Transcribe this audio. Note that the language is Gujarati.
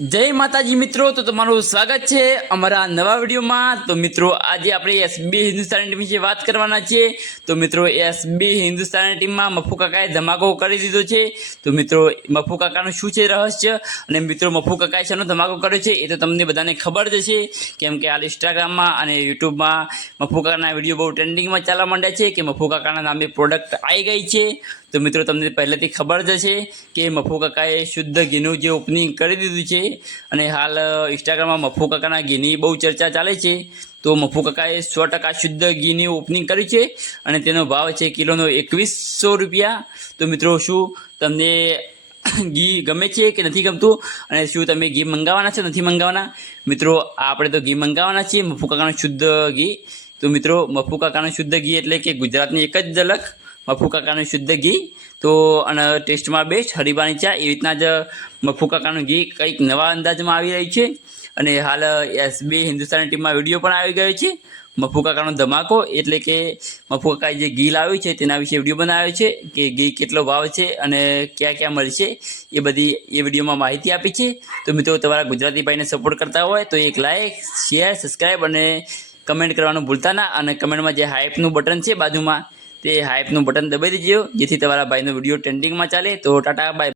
જય માતાજી મિત્રો, તો તમારું સ્વાગત છે અમારા નવા વિડીયોમાં. તો મિત્રો, આજે આપણે એસબી હિન્દુસ્તાની ટીમ વિશે વાત કરવાના છીએ. તો મિત્રો એસબી હિન્દુસ્તાની ટીમમાં મફુ કાકાએ ધમાકો કરી દીધો છે. તો મિત્રો, મફુ કાકાનું શું છે રહસ્ય? અને મિત્રો, મફુ કાકાએ શાનો ધમાકો કર્યો છે એ તો તમને બધાને ખબર જ છે કેમ કે હાલ ઇન્સ્ટાગ્રામમાં અને યુટ્યુબમાં મફુ કાકાના વીડિયો બહુ ટ્રેન્ડિંગમાં ચાલવા માંડ્યા છે કે મફુ કાકાના નામે પ્રોડક્ટ આવી ગઈ છે. તો મિત્રો, તમને પહેલેથી ખબર જ છે કે મફુ કાકાએ શુદ્ધ ઘીનું જે ઓપનિંગ કરી દીધું છે અને હાલ ઇન્સ્ટાગ્રામમાં મફુ કાકાના ઘીની બહુ ચર્ચા ચાલે છે. તો મફુ કાકાએ સો ટકા શુદ્ધ ઘીની ઓપનિંગ કરી છે અને તેનો ભાવ છે કિલોનો એકવીસો રૂપિયા. તો મિત્રો, શું તમને ઘી ગમે છે કે નથી ગમતું? અને શું તમે ઘી મંગાવવાના છે, નથી મંગાવવાના? મિત્રો, આપણે તો ઘી મંગાવવાના છીએ, મફુ કાકાનું શુદ્ધ ઘી. તો મિત્રો, મફુ કાકાનું શુદ્ધ ઘી એટલે કે ગુજરાતની એક જ ઝલક. મફુ કાકાનું શુદ્ધ ઘી. તો, અને ટેસ્ટમાં બેસ્ટ, હરીબાની ચા. એવી રીતના જ મફુ કાકાનું ઘી કંઈક નવા અંદાજમાં આવી રહ્યું છે. અને હાલ એસબી હિન્દુસ્તાની ટીમમાં વીડિયો પણ આવી ગયો છે. મફુ કાકાનો ધમાકો એટલે કે મફુ કાકાએ જે ઘી લાવ્યું છે તેના વિશે વીડિયો બનાવ્યો છે કે ઘી કેટલો ભાવ છે અને ક્યાં ક્યાં મળશે એ બધી એ વિડીયોમાં માહિતી આપી છે. તો મિત્રો, તમારા ગુજરાતી ભાઈને સપોર્ટ કરતા હોય તો એક લાઇક શેર સબસ્ક્રાઈબ અને કમેન્ટ કરવાનું ભૂલતા ના. અને કમેન્ટમાં જે હાઇપનું બટન છે બાજુમાં તે હાઇપનું બટન દબાઈ દેજો. જેથી તમારા ભાઈનો વીડિયો ટ્રેન્ડિંગમાં ચાલે. તો ટાટા બાય